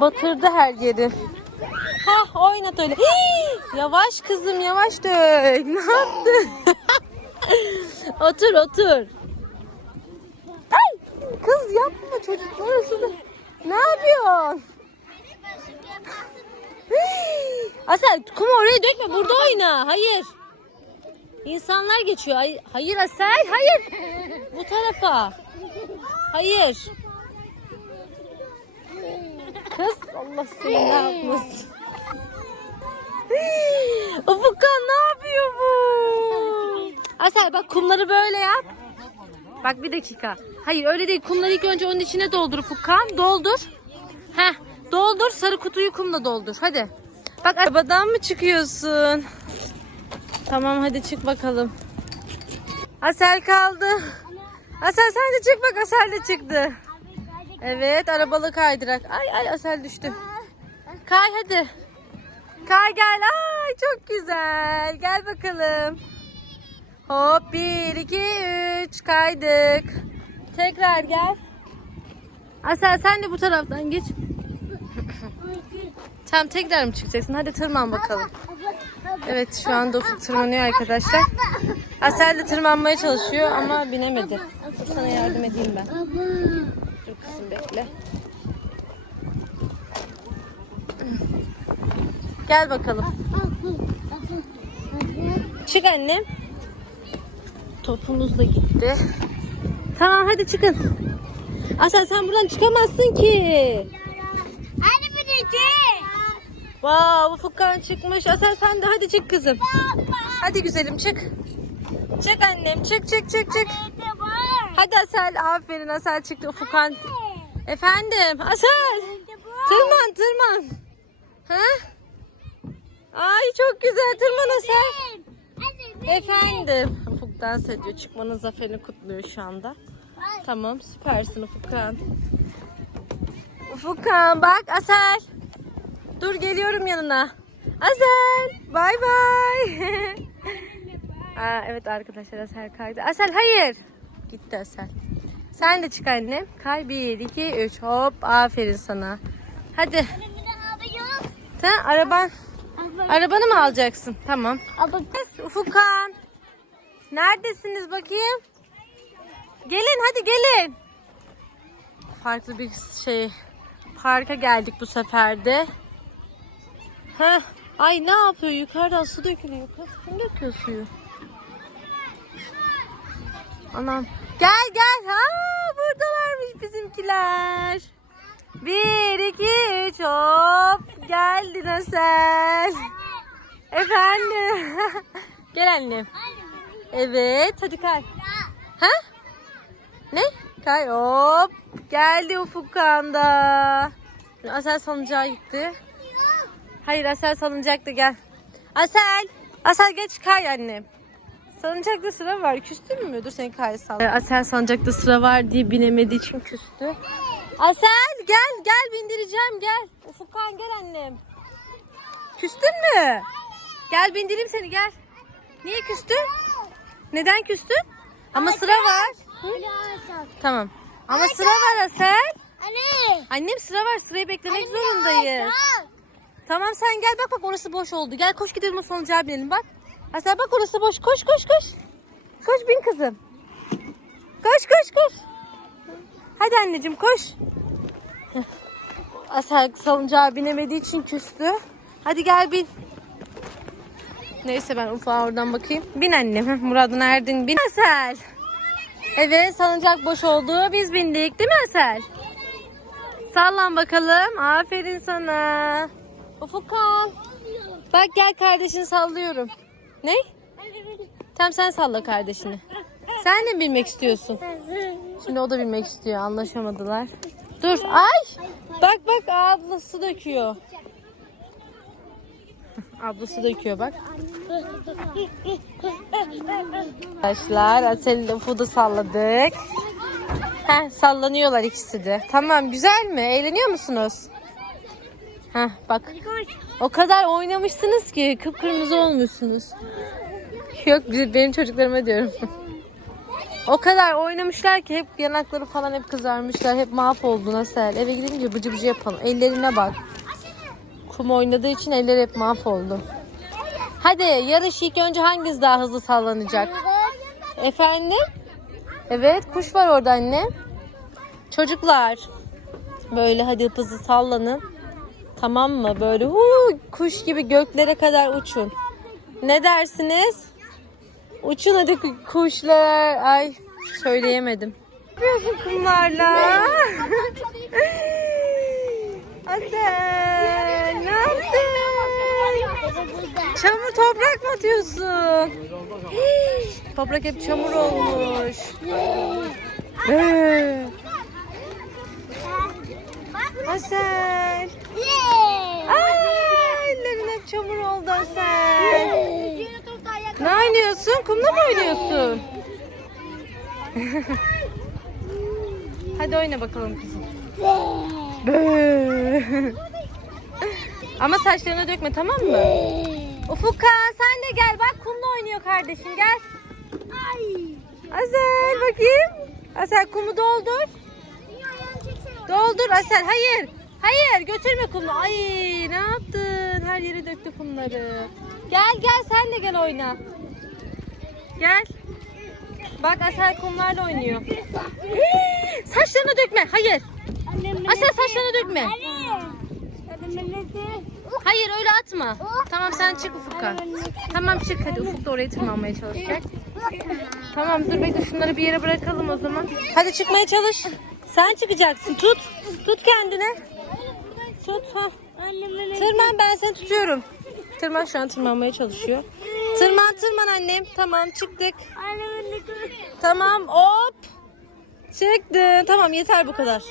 Batırdı her yeri. Ha oynat öyle. Hii! yavaş kızım yavaş dök. Ne yaptın? otur otur. Ay, kız yapma çocuklar arasında. Ne yapıyorsun? Asel kumu oraya dökme burada oyna. Hayır. İnsanlar geçiyor. Ay- Hayır Asel hayır. Bu tarafa. Hayır. Kız Allah seni ne yapmasın. Ufukkan ne yapıyor bu? Asel bak kumları böyle yap. Bak bir dakika. Hayır öyle değil. Kumları ilk önce onun içine doldur Ufukkan. Doldur. Heh. Doldur. Sarı kutuyu kumla doldur. Hadi. Bak arabadan mı çıkıyorsun? Tamam hadi çık bakalım. Asel kaldı. Asel sen de çık bak Asel de çıktı. Evet arabalı kaydırak. Ay ay Asel düştü. Kay hadi. Kay gel. Ay çok güzel. Gel bakalım. Hop bir iki üç kaydık. Tekrar gel. Asel sen de bu taraftan geç. Tamam tekrar mı çıkacaksın? Hadi tırman bakalım. Evet şu anda Ufuk tırmanıyor arkadaşlar. Asel de tırmanmaya çalışıyor ama binemedi. Sana yardım edeyim ben. Dur kızım bekle. Gel bakalım. Çık annem. Topumuz da gitti. Tamam hadi çıkın. Asel sen buradan çıkamazsın ki. Hadi bir de Wow Ufukkan çıkmış. Asel sen de hadi çık kızım. Hadi güzelim çık. Çık annem çık çık çık çık. Hadi Asel aferin Asel çıktı Ufukkan. Efendim Asel tırman tırman. Ha? Ay çok güzel tırman Asel. Efendim. Ufuk dans ediyor. Çıkmanın zaferini kutluyor şu anda. Tamam süpersin Ufukkan. Ufukkan bak Asel. Dur geliyorum yanına. Asel bay bay. Aa, evet arkadaşlar Asel kaydı. Asel hayır. Gitti Asel. Sen de çık annem. Kay 1, 2, 3. Hop aferin sana. Hadi. Sen araban, arabanı mı alacaksın? Tamam. Ufukkan. Neredesiniz bakayım? Gelin hadi gelin. Farklı bir şey parka geldik bu sefer de. Heh. Ay ne yapıyor? Yukarıdan su dökülüyor. Kız kim döküyor suyu? Anam. Gel gel. Ha buradalarmış bizimkiler. Bir, iki, üç. Hop. Geldin Asel. Efendim. gel annem. Evet. Hadi kay. Ha? Ne? Kay. Hop. Geldi Ufukkan da. Asel salıncağa gitti. Hayır Asel salıncakta gel. Asel. Asel geç kay annem. Salıncakta sıra var. Küstün mü? Dur seni kay sal. Ee, Asel salıncakta sıra var diye binemediği için küstü. Asel gel gel bindireceğim gel. Ufukkan gel annem. Küstün mü? Gel bindireyim seni gel. Niye küstün? Neden küstün? Ama sıra var. Hı? Tamam. Ama sıra var Asel. Anne. Annem sıra var. Sırayı beklemek zorundayız. Tamam sen gel bak bak orası boş oldu. Gel koş gidelim o salıncağa binelim bak. Asel bak orası boş. Koş koş koş. Koş bin kızım. Koş koş koş. Hadi anneciğim koş. Asel salıncağa binemediği için küstü. Hadi gel bin. Neyse ben ufağa oradan bakayım. Bin annem. Murad'ın erdin bin. Asel. Evet salıncak boş oldu. Biz bindik değil mi Asel? Sallan bakalım. Aferin sana. Ufukkan. Bak gel kardeşini sallıyorum. Ne? Tamam sen salla kardeşini. Sen de bilmek istiyorsun? Şimdi o da bilmek istiyor. Anlaşamadılar. Dur. Ay. Bak bak ablası döküyor. Ablası döküyor bak. Arkadaşlar Asel'le Ufuk'u da salladık. Heh, sallanıyorlar ikisi de. Tamam güzel mi? Eğleniyor musunuz? Heh, bak. O kadar oynamışsınız ki kıpkırmızı olmuşsunuz. Yok benim çocuklarıma diyorum. O kadar oynamışlar ki hep yanakları falan hep kızarmışlar. Hep mahvoldu Nasel. Eve gidince bıcı bıcı yapalım. Ellerine bak. Kum oynadığı için eller hep mahvoldu. Hadi yarış ilk önce hangisi daha hızlı sallanacak? Efendim? Evet kuş var orada anne. Çocuklar. Böyle hadi hızlı sallanın. Tamam mı? Böyle huu, kuş gibi göklere kadar uçun. Ne dersiniz? Uçun hadi ku- kuşlar. Ay söyleyemedim. Yapıyorsun kumlarla? Asel ne yaptın? Çamur toprak mı atıyorsun? toprak hep çamur olmuş. Asel. Çamur oldu Asel. Ne oynuyorsun? Kumda mı oynuyorsun? Hadi oyna bakalım kızım. Ama saçlarına dökme tamam mı? Ufukkan sen de gel bak kumda oynuyor kardeşin gel. Asel bakayım. Asel kumu doldur. Doldur Asel hayır. Hayır götürme kumu. Ay ne yaptın? Her yere döktü kumları. Gel gel sen de gel oyna. Gel. Bak Asel kumlarla oynuyor. Saçlarına dökme. Hayır. Asel saçlarına dökme. Hayır öyle atma. Tamam sen çık Ufuk'a. Tamam çık hadi Ufuk da oraya tırmanmaya çalışacak. Tamam dur bekle şunları bir yere bırakalım o zaman. Hadi çıkmaya çalış. Sen çıkacaksın. Tut. Tut kendine. Tut ha. Tırman ben seni tutuyorum. Tırman şu an tırmanmaya çalışıyor. Tırman tırman annem. Tamam çıktık. Tamam hop. Çıktı. Tamam yeter bu kadar.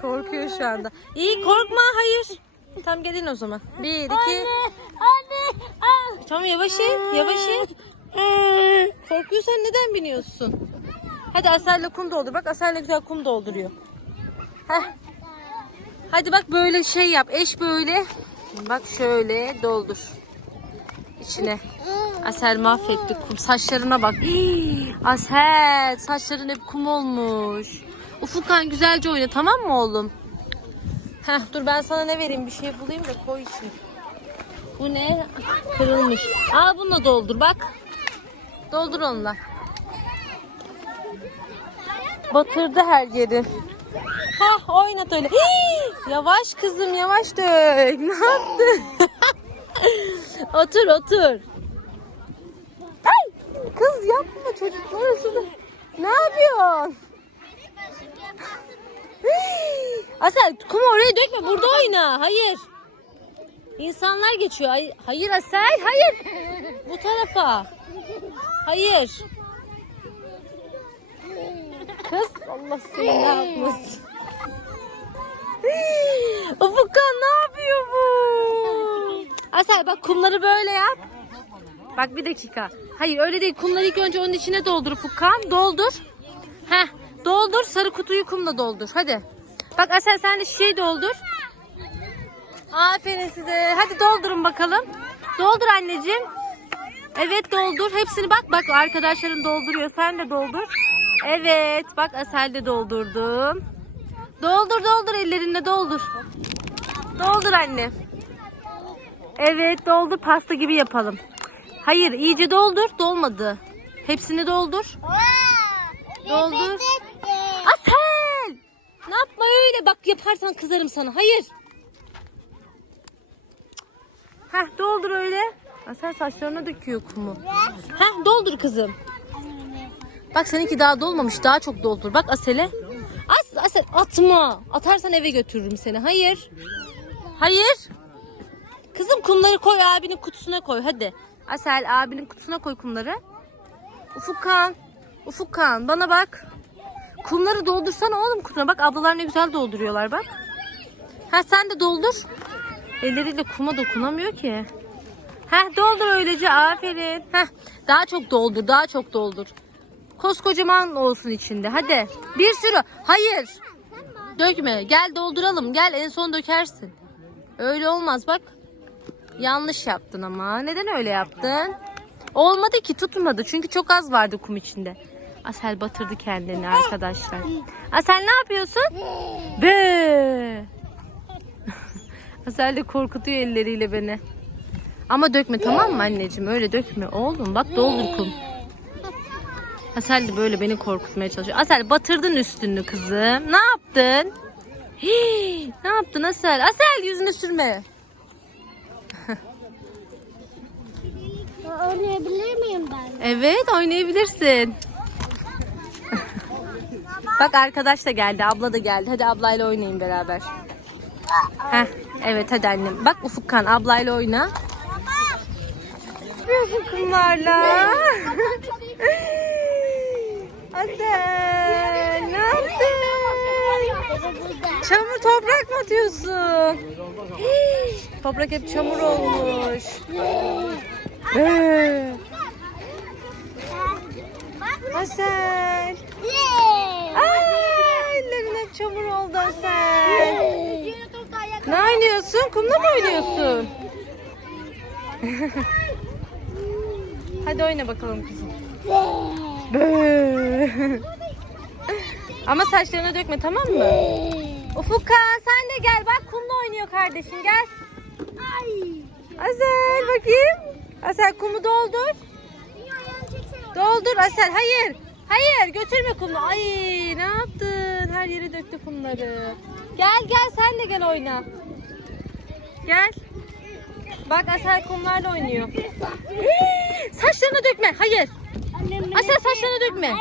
Korkuyor şu anda. İyi korkma hayır. Tamam gelin o zaman. Bir iki. Tamam yavaş in yavaş in. Korkuyorsan neden biniyorsun? Hadi Asel'le kum doldur. Bak Asel güzel kum dolduruyor. Heh. Hadi bak böyle şey yap. Eş böyle. Bak şöyle doldur. İçine. Asel mahvetti kum. Saçlarına bak. Hii, Asel saçların hep kum olmuş. Ufukhan güzelce oyna tamam mı oğlum? Heh, dur ben sana ne vereyim bir şey bulayım da koy içine. Bu ne? Kırılmış. Al bununla doldur bak. Doldur onunla. Batırdı her yeri. Hah oynat öyle. Hii, yavaş kızım yavaş dök. Ne yaptın? otur otur. Ay, kız yapma çocuklar arasında. Ne yapıyorsun? Asel kumu oraya dökme burada oyna. Hayır. İnsanlar geçiyor. Ay- Hayır Asel hayır. Bu tarafa. Hayır. Kız Allah seni ne yapmasın. Ufukkan ne yapıyor bu? Asel bak kumları böyle yap. Bak bir dakika. Hayır öyle değil. Kumları ilk önce onun içine doldur Ufukkan. Doldur. Heh. Doldur. Sarı kutuyu kumla doldur. Hadi. Bak Asel sen de şişeyi doldur. Aferin size. Hadi doldurun bakalım. Doldur anneciğim. Evet doldur. Hepsini bak. Bak arkadaşların dolduruyor. Sen de doldur. Evet. Bak Asel de doldurdum. Doldur doldur ellerinde doldur. Doldur anne. Evet doldur pasta gibi yapalım. Hayır iyice doldur. Dolmadı. Hepsini doldur. Doldur. Asel! Ne yapma öyle bak yaparsan kızarım sana. Hayır. Heh doldur öyle. Asel saçlarına döküyor kumu. Heh doldur kızım. Bak seninki daha dolmamış. Daha çok doldur. Bak Asel'e. As, Asel atma. Atarsan eve götürürüm seni. Hayır. Hayır. Kızım kumları koy abinin kutusuna koy. Hadi. Asel abinin kutusuna koy kumları. Ufukkan. Ufukkan bana bak. Kumları doldursana oğlum kutusuna. Bak ablalar ne güzel dolduruyorlar bak. Ha sen de doldur. Elleriyle kuma dokunamıyor ki. Heh doldur öylece aferin. Heh daha çok doldur daha çok doldur. Koskocaman olsun içinde hadi. Bir sürü. Hayır. Dökme. Gel dolduralım. Gel en son dökersin. Öyle olmaz bak. Yanlış yaptın ama. Neden öyle yaptın? Olmadı ki tutmadı. Çünkü çok az vardı kum içinde. Asel batırdı kendini arkadaşlar. Asel ne yapıyorsun? Be. Asel de korkutuyor elleriyle beni. Ama dökme tamam mı anneciğim? Öyle dökme oğlum. Bak doldur kum. Asel de böyle beni korkutmaya çalışıyor. Asel batırdın üstünü kızım. Ne yaptın? Hii, ne yaptın Asel? Asel yüzüne sürme. Oynayabilir miyim ben? Evet oynayabilirsin. Bak arkadaş da geldi, abla da geldi. Hadi ablayla oynayın beraber. Heh, evet hadi annem. Bak Ufukkan ablayla oyna. Yapıyorsun Asel ne yaptın? Çamur toprak mı atıyorsun? Toprak hep çamur olmuş. Ee, Asel. Aa, ellerin hep çamur oldu Asel. Ne oynuyorsun? Kumla mı oynuyorsun? Hadi oyna bakalım kızım. Ama saçlarına dökme tamam mı? Ufukkan sen de gel bak kumla oynuyor kardeşin gel. Asel bakayım. Asel kumu doldur. Doldur Asel hayır. Hayır götürme kumu. Ay ne yaptın? Her yere döktü kumları. Gel gel sen de gel oyna. Gel. Bak Asel kumlarla oynuyor. Saçlarına dökme. Hayır. Asel saçlarına dökme.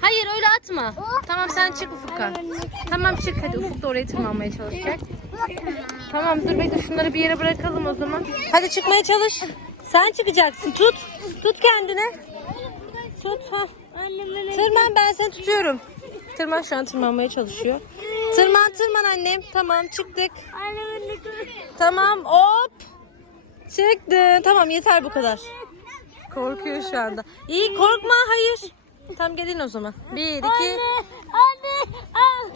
Hayır öyle atma. Tamam sen çık Ufuk'a. Tamam çık hadi Ufuk da oraya tırmanmaya çalışacak. Tamam dur bekle şunları bir yere bırakalım o zaman. Hadi çıkmaya çalış. Sen çıkacaksın. Tut. Tut kendine. Tut. Ha. Tırman ben seni tutuyorum. Tırman şu an tırmanmaya çalışıyor. Tırman tırman annem. Tamam çıktık. Tamam hop. Çıktın. Tamam yeter bu kadar. Korkuyor şu anda. İyi korkma hayır. Tamam gelin o zaman. Bir iki.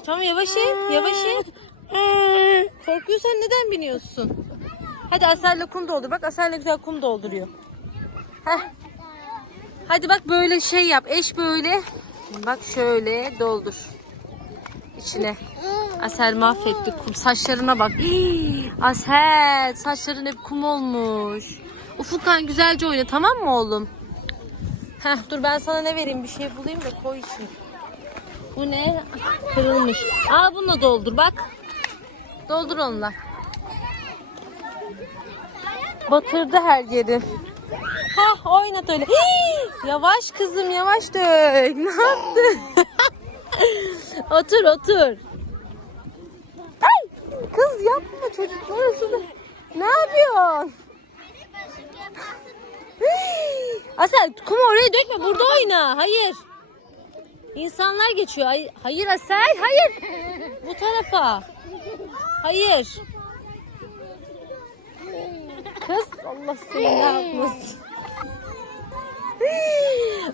Tamam yavaş in. Yavaş in. Korkuyorsan neden biniyorsun? Hadi Asel'le kum doldur. Bak Asel'le güzel kum dolduruyor. Heh. Hadi bak böyle şey yap. Eş böyle. Bak şöyle doldur. İçine. Asel mahvetti kum. Saçlarına bak. Hii, Asel saçların hep kum olmuş. Ufukkan güzelce oyna tamam mı oğlum? Heh, dur ben sana ne vereyim bir şey bulayım da koy içine. Bu ne? Kırılmış. Aa bunu da doldur bak. Doldur onunla. Batırdı her yeri. Ha oynat öyle. Hii, yavaş kızım yavaş dök. Ne yaptın? otur otur. Ay, kız yapma çocuklar arasında. Ne yapıyorsun? Asel kumu oraya dökme burada oyna. Hayır. İnsanlar geçiyor. Ay- Hayır Asel hayır. Bu tarafa. Hayır. Kız Allah seni ne yapmasın.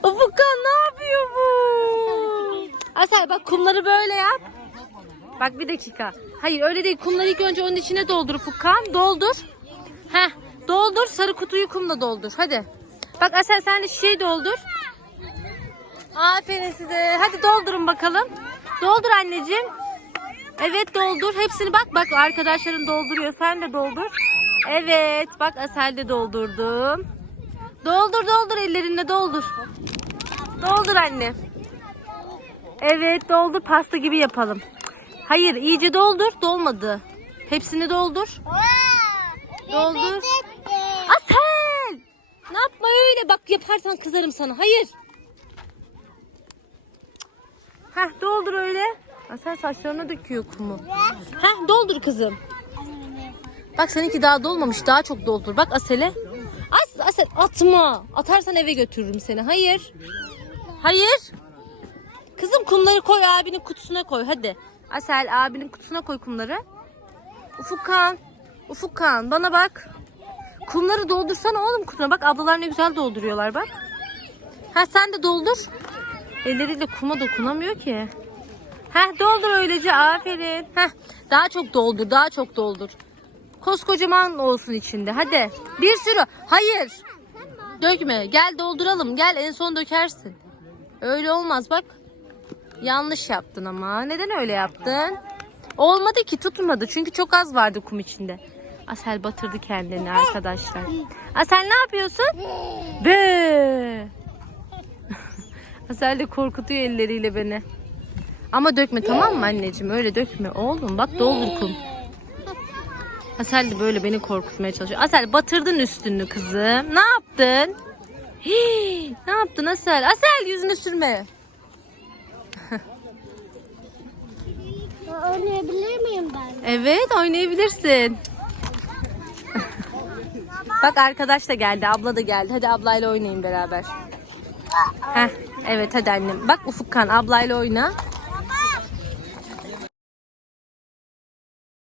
Ufukkan ne yapıyor bu? Asel bak kumları böyle yap. Bak bir dakika. Hayır öyle değil. Kumları ilk önce onun içine doldur Ufukkan. Doldur. Doldur. Sarı kutuyu kumla doldur. Hadi. Bak Asel sen de şişeyi doldur. Aferin size. Hadi doldurun bakalım. Doldur anneciğim. Evet doldur. Hepsini bak. Bak arkadaşların dolduruyor. Sen de doldur. Evet. Bak Asel de doldurdum. Doldur doldur ellerinle doldur. Doldur anne. Evet doldur pasta gibi yapalım. Hayır iyice doldur. Dolmadı. Hepsini doldur. Doldur. Asel! Ne yapma öyle bak yaparsan kızarım sana. Hayır. Heh doldur öyle. Asel saçlarına döküyor kumu. Heh doldur kızım. Bak seninki daha dolmamış. Daha çok doldur. Bak Asel'e. As, Asel atma. Atarsan eve götürürüm seni. Hayır. Hayır. Kızım kumları koy abinin kutusuna koy. Hadi. Asel abinin kutusuna koy kumları. Ufukkan. Ufukkan bana bak. Kumları doldursana oğlum kutusuna. Bak ablalar ne güzel dolduruyorlar bak. Ha sen de doldur. Elleriyle kuma dokunamıyor ki. Heh doldur öylece aferin. Heh daha çok doldur daha çok doldur. Koskocaman olsun içinde hadi. Bir sürü. Hayır. Dökme. Gel dolduralım. Gel en son dökersin. Öyle olmaz bak. Yanlış yaptın ama. Neden öyle yaptın? Olmadı ki tutmadı. Çünkü çok az vardı kum içinde. Asel batırdı kendini arkadaşlar. Asel ne yapıyorsun? Be. Asel de korkutuyor elleriyle beni. Ama dökme tamam mı anneciğim? Öyle dökme oğlum. Bak doldur kum. Asel de böyle beni korkutmaya çalışıyor. Asel batırdın üstünü kızım. Ne yaptın? Hii, ne yaptın Asel? Asel yüzünü sürme. Oynayabilir miyim ben? Evet oynayabilirsin. Bak arkadaş da geldi, abla da geldi. Hadi ablayla oynayın beraber. Heh, evet hadi annem. Bak Ufukkan ablayla oyna.